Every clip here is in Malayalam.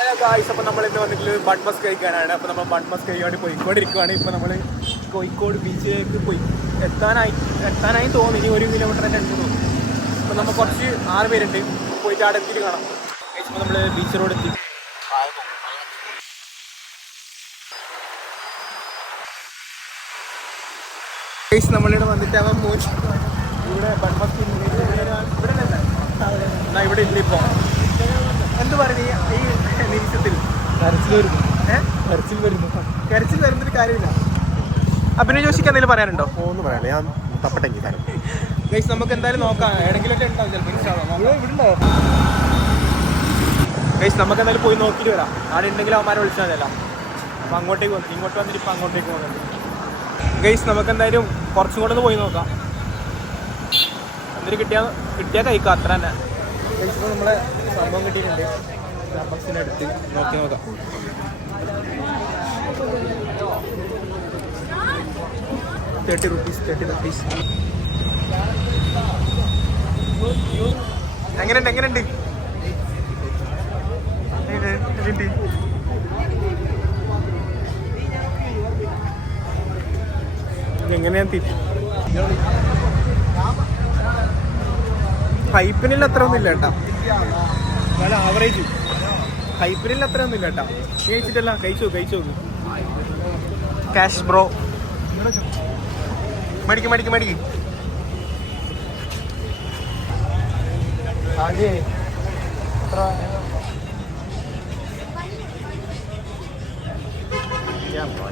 അപ്പോൾ നമ്മൾ ഇന്ന് വന്നിട്ട് ബൺ മസ്ക് കഴിക്കാനാണ്. അപ്പോൾ നമ്മൾ ബൺ മസ്ക് കഴിക്കാൻ വേണ്ടി പോയിക്കൊണ്ടിരിക്കുകയാണ്. ഇപ്പോൾ നമ്മൾ കോഴിക്കോട് ബീച്ചിലേക്ക് പോയി എത്താനായി തോന്നി. ഇനി 1 കിലോമീറ്റർ തന്നെ ഉണ്ട് തോന്നുന്നു. അപ്പോൾ നമ്മൾ കുറച്ച് 6 പേരുണ്ട്. പോയിട്ട് അവിടെ എത്തിയിട്ട് കാണാം. ഇപ്പോൾ നമ്മൾ ബീച്ച് റോഡ് എത്തി. നമ്മളിവിടെ വന്നിട്ട് അവൻ ഇവിടെ ബൺ മസ്ക് ഇവിടെ ഇല്ല. ഇപ്പോൾ എന്ത് പറയുക ഈ നിമിഷത്തിൽ കരച്ചിൽ വരുന്നൊരു കാര്യമില്ല. അഭിനയ ജോഷിക്ക് എന്തെങ്കിലും പറയാനുണ്ടോ? ഒന്നും പറയാനില്ല, ഞാൻ തപ്പട്ടെങ്കിൽ ഗൈസ് നമുക്ക് എന്തായാലും നോക്കാം. എവിടെയെങ്കിലൊക്കെ ഉണ്ടാവും ചിലപ്പോൾ. ഗൈസ് നമുക്ക് എന്തായാലും പോയി നോക്കിയിട്ട് വരാം. ആടെ ഉണ്ടെങ്കിൽ അവന്മാരെ വിളിച്ചാൽ മതിയല്ല. അപ്പം അങ്ങോട്ടേക്ക് വന്നു, ഇങ്ങോട്ട് വന്നിട്ട് ഇപ്പം അങ്ങോട്ടേക്ക് പോകുന്നുണ്ട്. ഗൈസ് നമുക്ക് എന്തായാലും കുറച്ചും കൂടെ ഒന്ന് പോയി നോക്കാം. എന്തൊരു കിട്ടിയാൽ കഴിക്കാം, അത്ര തന്നെ. ഗൈസ് ഇപ്പോൾ നമ്മളെ സംഭവം കിട്ടിയിട്ടുണ്ട്. ബസ്സിൻ്റെ അടുത്ത് നോക്കി നോക്കാം. ₹30. എങ്ങനെയുണ്ട് എങ്ങനെയാ ഹൈപ്പിനിൽ അത്ര ഒന്നുമില്ല കേട്ടാ. നല്ല ആവറേജ്. ഹൈപ്പിനിൽ അത്ര ഒന്നുമില്ല കേട്ടാ. കഴിച്ചിട്ടല്ല, കഴിച്ചു ക്യാഷ് ബ്രോ. മേടിക്കും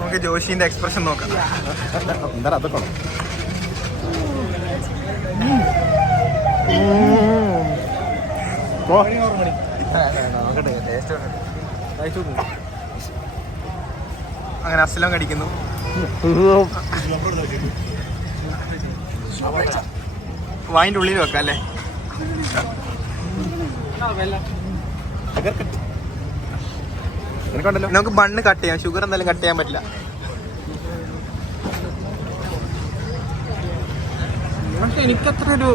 നമുക്ക് ജോഷിന്റെ എക്സ്പ്രഷൻ നോക്കാം. എന്താ അതൊക്കെ അങ്ങനെ അസ്ലം കടിക്കുന്നു. വായിൻ്റെ ഉള്ളിൽ വെക്കാം അല്ലേ? നമുക്ക് ബണ്ണ് കട്ട് ചെയ്യാം. ഷുഗർ എന്തായാലും കട്ട് ചെയ്യാൻ പറ്റില്ല. പക്ഷെ എനിക്കത്ര ഒരു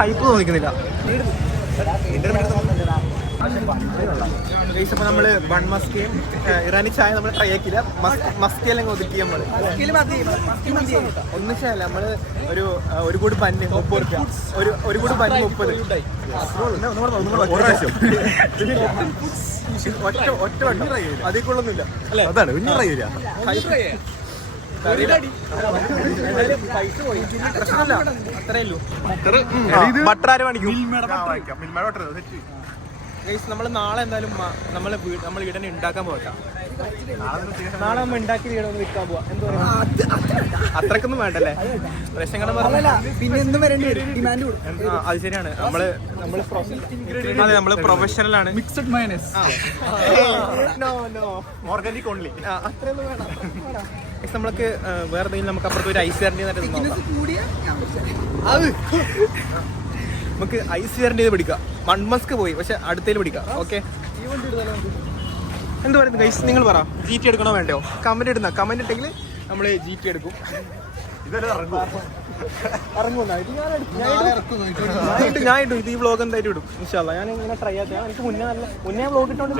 ഹൈപ്പ് തോന്നിക്കുന്നില്ല. അപ്പോൾ നമ്മൾ ബൺ മസ്ക് ഇറാനി ചായ നമ്മൾ ട്രൈ ആക്കിയില്ല. മസ്കി അല്ലെങ്കിൽ ഒതുക്കി നമ്മൾ ഒന്നും ചെയ്യല്ല. നമ്മൾ ഒരു കൂടി പന്ന് 30 രൂപ, ഒരു കൂടി പന്ന് 30. ഒറ്റ അതിൽ കൊള്ളൊന്നുമില്ല. അതാണ് പിന്നെ പ്രശ്നമല്ല, അത്രേ ഉള്ളൂ. ബട്ടർ ആര് മേടിക്കും? നമ്മൾ നാളെ എന്തായാലും നമ്മൾ ഇടനെ ഉണ്ടാക്കാൻ പോകട്ടെ. നാളെ നമ്മൾ ഉണ്ടാക്കി വീടൊന്ന് വിൽക്കാൻ പോവാ. എന്താ പറയുക, അത്രക്കൊന്നും വേണ്ടല്ലേ? പ്രശ്നങ്ങളും അത് ശരിയാണ്. നമ്മള് പ്രൊഫഷണൽ ആണ്. Mixed mayonnaise organic only. അത്രയൊന്നും വേണം. നമ്മൾക്ക് വേറെ എന്തെങ്കിലും നമുക്ക് അപ്പുറത്ത് ഒരു ഐസ് തരേണ്ടി നമുക്ക് ഐസ് തരേണ്ടി പിടിക്കാം. ബൺ മസ്ക് പോയി, പക്ഷെ അടുത്തേൽ പിടിക്കാം. ഓക്കെ, എന്ത് പറയുന്നത് ഗൈസ്? നിങ്ങൾ പറ, GT എടുക്കണോ വേണ്ടയോ? കമന്റ് ഇട്ടെങ്കിൽ നമ്മൾ GT എടുക്കും. ഞാൻ ഇടും. ഇത് ഈ വ്ളോഗ് എന്തായാലും ഇടും ഇൻഷാ അല്ലാഹ്. ഞാൻ ഇങ്ങനെ ട്രൈ ആക്കാം. എനിക്ക് മുന്നേ വ്ളോഗ് ഇട്ടോണ്ട്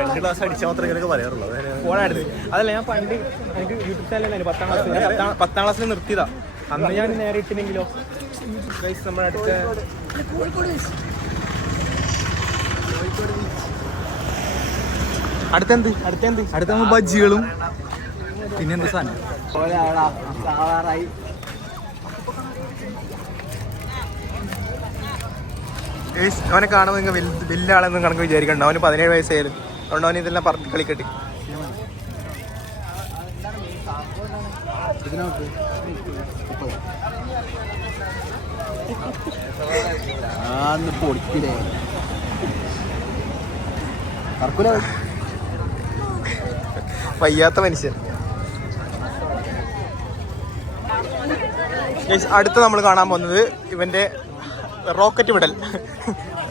പോടായിരുന്നു. അതല്ല, ഞാൻ പണ്ട് എനിക്ക് യൂട്യൂബ് ചാനൽ 10ാം ക്ലാസ്സിൽ നിർത്തിയതാ. അന്ന് ഞാൻ നേരെ ഇട്ടില്ലെങ്കിലോ. ഗൈസ് നമ്മുടെ അടുത്തെന്ത് ബജ്ജികളും പിന്നെന്ത് സാധനം അവനെ കാണുമ്പോൾ നിങ്ങൾ വലിയ ആളെന്നും കണക്ക് വിചാരിക്കണ്ട. അവന് 17 വയസ്സായാലും അതുകൊണ്ട് അവന് ഇതെല്ലാം പറഞ്ഞ് കളിക്കട്ടെ. വയ്യാത്ത മനുഷ്യൻ. അടുത്ത് നമ്മൾ കാണാൻ പോകുന്നത് ഇവന്റെ റോക്കറ്റ് വിടൽ.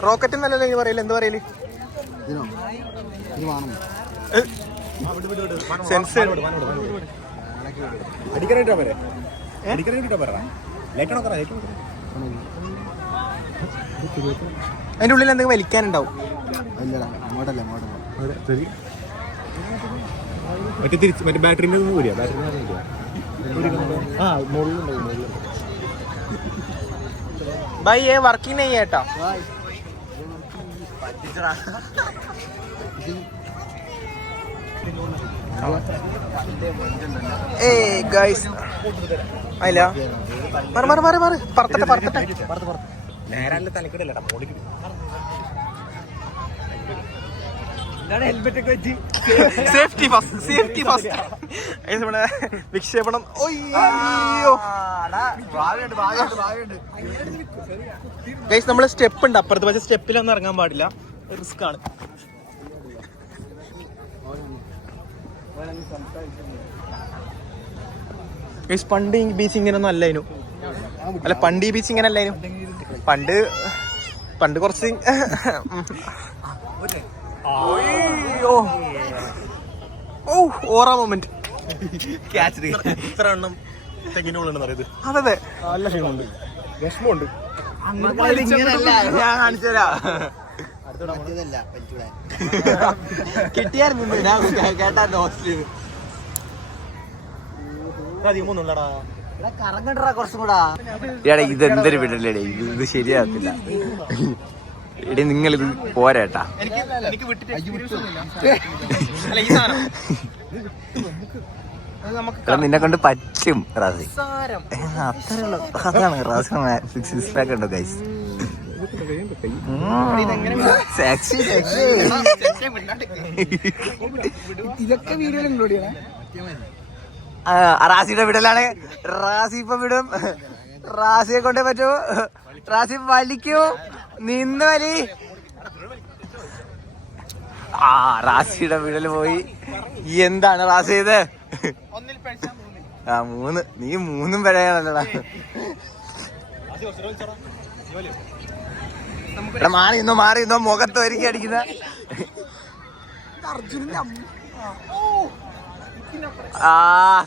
റോക്കറ്റ് എന്നല്ലല്ലോ ഇനി പറയല്, എന്ത് പറയല്? സെൻസ് അതിന്റെ ഉള്ളിൽ എന്തെങ്കിലും വലിക്കാനുണ്ടാവും. മറ്റേ തിരിച്ച് മറ്റേ ബാറ്ററിന്റെ ഒന്നും കൂടിയാ ബാറ്ററി ആ മുകളിലുണ്ടാവും भाई ये वर्किंग नहीं है टा ए गाइस അല്ല പറത്തട്ടെ നേരല്ല തലക്കിടല്ലടാ മോളിക്ക് ഹെൽമെറ്റ് ഒക്കെ വെച്ച് സേഫ്റ്റി ഫസ്റ്റ് നമ്മുടെ വിക്ഷേപണം അയ്യോ ഗൈസ് നമ്മള് സ്റ്റെപ്പ് ഉണ്ട് അപ്പുറത്ത്, പക്ഷെ സ്റ്റെപ്പിലൊന്നും ഇറങ്ങാൻ പാടില്ല, റിസ്ക് ആണ്. ഗൈസ് പണ്ട് ഈ ബീച്ച് ഇങ്ങനെ ഒന്നും അല്ലായിരുന്നു. അല്ല പണ്ട് ഈ ബീച്ച് ഇങ്ങനെ അല്ലായിരുന്നു. പണ്ട് കുറച്ച് ഓറാ മൊമെന്റ് ഇത്ര എണ്ണം തെങ്ങിന്റെ ഉള്ളിൽ അറിയത്. അതെ നല്ല ക്ഷീണമുണ്ട്, വിഷമമുണ്ട്. ഞാൻ കാണിച്ചുതരാ. കിട്ടിയായിരുന്നു കേട്ടാ ഹോസ്റ്റലിൽ ഇതെന്തൊരു വിടലേ, ഇത് ശരിയാകത്തില്ല. എടേ നിങ്ങളിത് പോരാട്ടാ. നിന്നെ കൊണ്ട് പറ്റും റാസി, അത്രയുള്ള അതാണ് റാസി. സിക്സ് പാക്ക് ഉണ്ടോ ഗൈസ്? ഇതൊക്കെ വീഡിയോ ഇൻക്ലൂഡ് ചെയ്യണം. റാസിയുടെ വിടലാണ്. റാസി ഇപ്പൊ വിടും. റാസിയെ കൊണ്ടേ പറ്റൂ. റാസി വലിക്കൂ, നിന്ന് വലി. റാസിയുടെ വിടല് പോയി. എന്താണ് റാസി ഇത്? മൂന്ന്, നീ മൂന്നും പിഴയാണല്ലടാ. മാറിയുന്നോ മുഖത്ത് ഒരുക്കി അടിക്കുന്ന.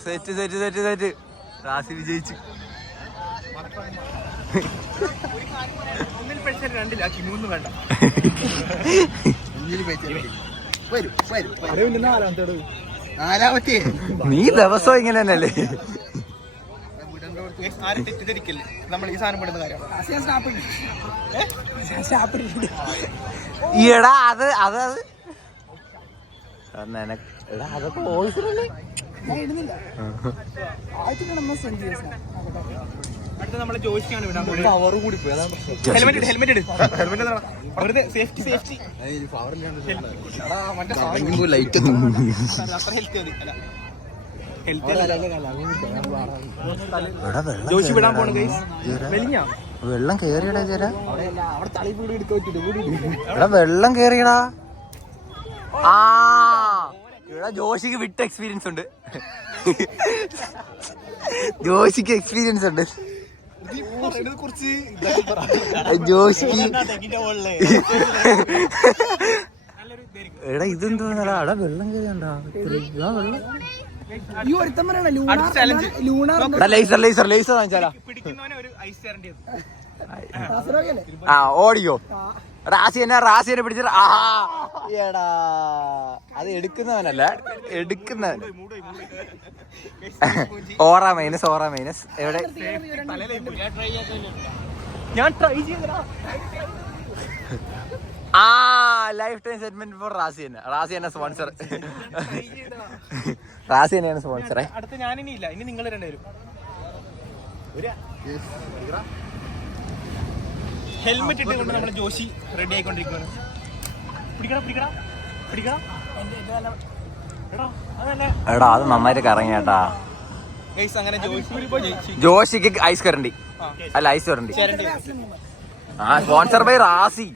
സെറ്റ് റാസി വിജയിച്ചു. നീ ദിവസവും ഇങ്ങനെ തന്നെയല്ലേ? നമ്മൾ ഈ സാധനം പെടുന്ന കാര്യം ഈടാ അത് അതൊക്കെ വോയിസിലല്ലേ. അടുത്ത നമ്മളെ ജോയിക്കാണ് വിടാൻ പോകുന്നത്. പവർ കൂടി പോയി, അതാണ് പ്രശ്നം. ഹെൽമെറ്റ് ഇട്. വെറുതെ സേഫ്റ്റി ലൈറ്റ് അത്ര ഹെൽത്ത് മതി. ജോഷി വിടാൻ പോണ മെലിഞ്ഞാ വെള്ളം കേറിയടാ ചേരാ. വെള്ളം കേറിയടാ. ഇവിടെ ജോഷിക്ക് വിട്ട എക്സ്പീരിയൻസ് ഉണ്ട്. ജോഷിക്ക് എക്സ്പീരിയൻസ് ഉണ്ട്. ജോഷിക്ക് എടാ ഇതെന്തോന്നടാ, അവിടെ വെള്ളം കയറിയണ്ടാ. വെള്ളം ലേസർ വാങ്ങിച്ചാലാ. ഓടിയോ റാസിനെ പിടിച്ച. എടാ അത് എടുക്കുന്നവനല്ല, എടുക്കുന്നവൻ. ഓറ മൈനസ് എവിടെ? ഞാൻ ട്രൈ ചെയ്തടാ. Life time settlement for Razi തന്നെ സ്പോൺസർ. റാസി തന്നെയാണ് സ്പോൺസറെ. അടുത്ത ഞാനിനി ഇല്ല, ഇനി നിങ്ങൾ രണ്ടുപേരും. ഹെൽമെറ്റ് ഇട്ടുകൊണ്ട് നമ്മുടെ ജോഷി റെഡി ആയിക്കൊണ്ടിരിക്കുകയാണ്. എടാ അത് നന്നായിട്ട് കറങ്ങിയാട്ടാ. അങ്ങനെ ജോഷിക്ക് ഐസ് കറണ്ടി അല്ല ഐസ് കറണ്ടി. Sponsor by Razi.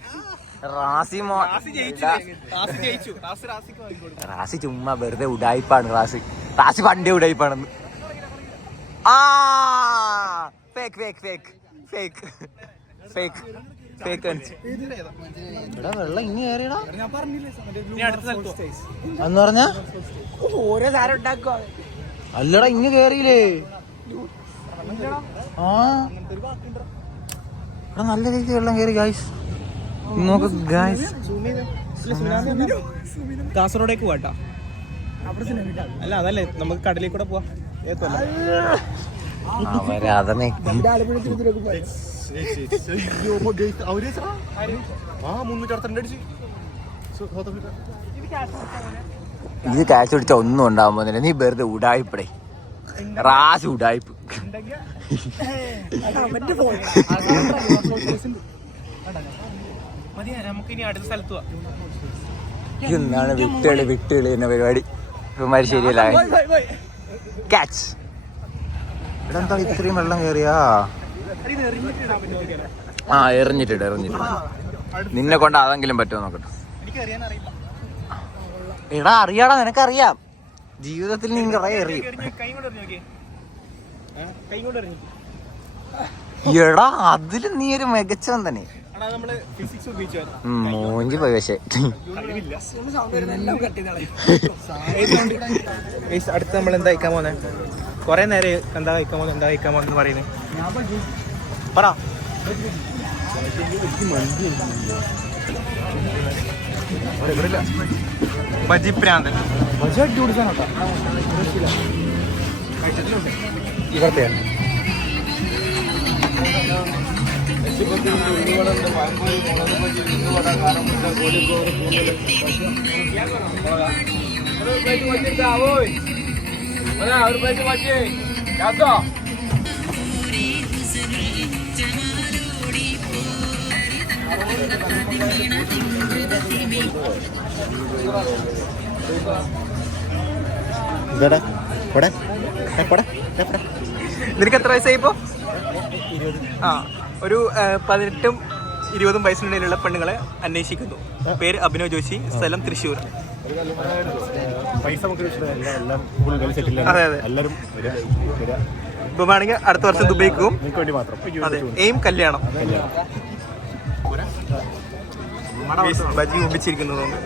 റാസി ചുമ്മാ വെറുതെ ഉടായിപ്പാണ്. റാസി പണ്ടേ ഉടായിപ്പാണെന്ന്. വെള്ളം ഇനി കയറിയടാ എന്ന് പറഞ്ഞ ഓരോ സാധനം ഉണ്ടാക്കുക. അല്ലടാ ഇങ്ങ് കേറിയില്ലേ? നല്ല രീതിയിൽ വെള്ളം കയറി ഗായ്സ്. നോക്ക് ഗായ്സ്, കാസർഗോഡേക്ക് പോവാട്ടാ. അല്ല അതല്ലേ നമുക്ക് കടലിൽ കൂടെ പോവാം. അതന്നെ ഇത് കാശ് പിടിച്ച ഒന്നും ഉണ്ടാവാൻ പോകുന്നില്ല. നീ വെറുതെ ഉടായിപ്പടേ റാസ് ഉടായിപ്പ്. നമുക്കിനി അടുത്ത സ്ഥലത്ത് പോവാം. ഇന്നാണ് വിട്ടുകളി എന്ന പരിപാടി. ഇവന്മാര് ശരിയല്ല. ക്യാച്ച് ഇതെന്താ ഇത്രയും വെള്ളം കയറിയാ? ആ എറിഞ്ഞിട്ടിട്ട് നിന്നെ കൊണ്ട് അതെങ്കിലും പറ്റുമോ നോക്കട്ടെ. എടാ അറിയാടാ, നിനക്കറിയാം. ജീവിതത്തിൽ നീ കുറെ എറിയും. എടാ അതില് നീ ഒരു മികച്ചവൻ തന്നെ. മൂഞ്ചി പോയി. പക്ഷേ അടുത്ത് നമ്മൾ എന്താ കഴിക്കാൻ പോന്നെ? കൊറേ നേരം എന്താ കഴിക്കാൻ പോകുന്നത് പറയുന്നത് പറ. ബജി പ്രാന്തൻ ഇവിടുത്തെ നിനക്ക് എത്ര വയസ്സായി ഇപ്പോ? ആ, ഒരു 18 20 വയസ്സിനിടയിലുള്ള പെണ്ണുങ്ങളെ അന്വേഷിക്കുന്നു. പേര് അഭിനവ് ജോഷി, സ്ഥലം തൃശ്ശൂർ. അതെ അതെ. ഇപ്പൊ വേണമെങ്കിൽ അടുത്ത വർഷം ദുബൈക്കും. അതെ, എയിം കല്യാണം. ബജി മുമ്പിച്ചിരിക്കുന്നതുകൊണ്ട്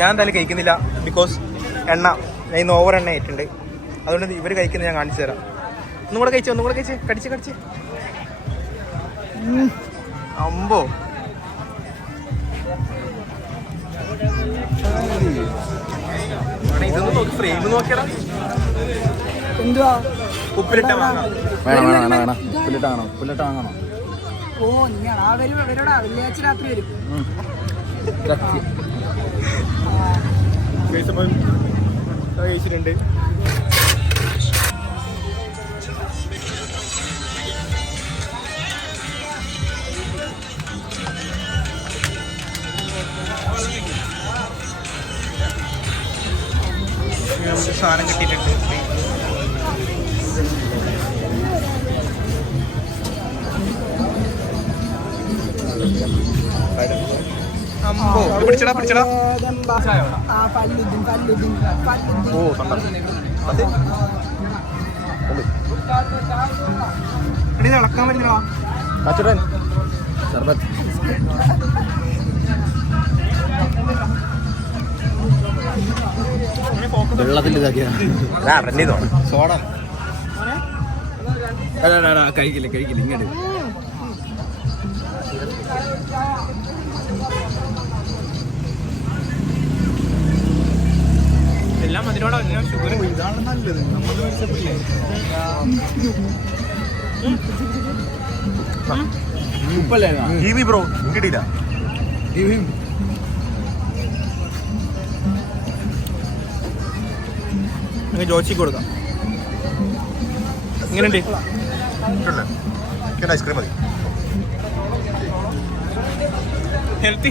ഞാൻ എന്തായാലും കഴിക്കുന്നില്ല. ബിക്കോസ് എണ്ണ ഞാൻ ഇന്ന് ഓവർ എണ്ണ ആയിട്ടുണ്ട്. അതുകൊണ്ട് ഇവർ കഴിക്കുന്നത് ഞാൻ കാണിച്ചു തരാം. ഒന്നും കൂടെ കഴിച്ച് കടിച്ച് അമ്പോ. ഇതൊന്നും നോക്കി ഫ്രെയിം നോക്കിയടാ. എന്തുവാ ഉപ്പിലിട്ട വാങ്ങാം. ഉപ്പിലിട്ട വാങ്ങണോ? ഓ ഞാൻ അവരോടാ വെള്ളിയാഴ്ച രാത്രി വരും. കഴിച്ചിട്ടുണ്ട്. സാധനം കിട്ടിയിട്ടുണ്ട്. അമ്പോ പിടിച്ചടാ. ഓ എടീ ഇളക്കാൻ പറ്റില്ല. വെള്ളത്തിൽ ഇതാക്കിയാ സോഡ കഴിക്കില്ല ഇങ്ങോട്ട്. എല്ലാം അതിനോട് ഷുഗർ. ഇതാണ് നല്ലത്. നമ്മൾ ബ്രോ കിട്ടിയില്ല. ജോച്ചിക്ക് കൊടുക്കാം. എങ്ങനെയുണ്ട്? ഐസ്ക്രീം മതി. ഹെൽത്തി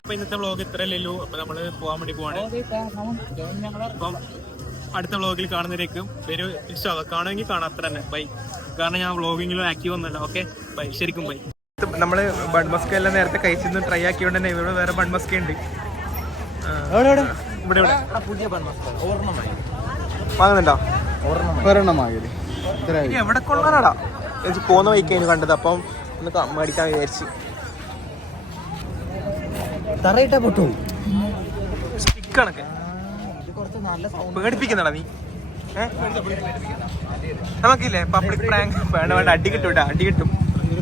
അപ്പൊ ഇന്നത്തെ വ്ളോഗ് ഇത്രയല്ലല്ലോ. അപ്പൊ നമ്മള് പോകാൻ വേണ്ടി പോവാണ്. അപ്പം അടുത്ത വ്ളോഗിൽ കാണുന്നതിലേക്കും പേര് കാണുമെങ്കിൽ കാണാം. അത്ര തന്നെ ബൈ. കാരണം ഞാൻ വ്ളോഗിങ്ങിലും ആക്റ്റീവ് ഒന്നല്ല. Okay bye. ശരിക്കും ബൈ. നമ്മള് ബൺമസ്ക എല്ലാം നേരത്തെ കഴിച്ചൊന്ന് ട്രൈ ആക്കിയോണ്ട് തന്നെ ഇവിടെ വേറെ ബൺമസ്ക ഉണ്ട്. ഇവിടെ വാങ്ങുന്നുണ്ടോ? എവിടെ കൊള്ളാനാടാ പോന്ന വൈക്കാണ് കണ്ടത്. അപ്പം ഒന്ന് മേടിക്കാൻ വിചാരിച്ചു. തറയിട്ടാ പൊട്ടു. സ്റ്റിക്ക് കണക്ക് പേടിപ്പിക്കുന്നടാ നീ. നമുക്കില്ലേ പബ്ലിക് പ്രാങ്ക് വേണ്ട വേണ്ട അടി കിട്ടും കേട്ടോ അടി കിട്ടും.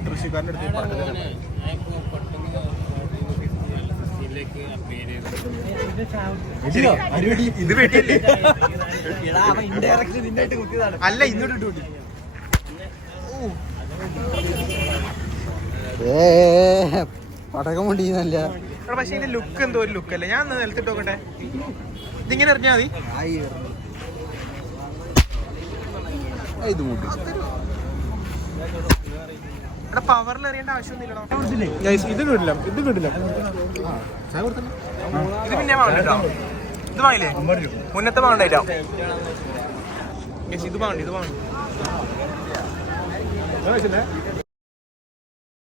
തൃശ്ശൂർക്കാരൻ്റെ അടുത്ത് പറഞ്ഞത് ഇത് വെട്ടിയല്ലേ അല്ല ഇന്നോട്ട് ഇട്ടു. പടക്കം പൊട്ടിക്കുന്നല്ല. പക്ഷെ ഇതിന്റെ ലുക്ക് എന്തോ ഒരു ലുക്ക് അല്ലേ. ഞാൻ നിലത്തിട്ട് നോക്കട്ടെ. ഇതിങ്ങനെ എറിഞ്ഞാ മതി. എടാ പവറിൽ എറിയേണ്ട ആവശ്യമൊന്നുമില്ലടാ. ഇത് കിട്ടില്ല ഇത് കിട്ടില്ല. ഇത് പിന്നെ വാങ്ങണ്ടോ? ഇത് വാങ്ങില്ലേ? മുന്നത്തെ വാങ്ങണ്ടായിട്ടോ. ഇത് വാങ്ങണ്ട ഇത് വാങ്ങണ്ട.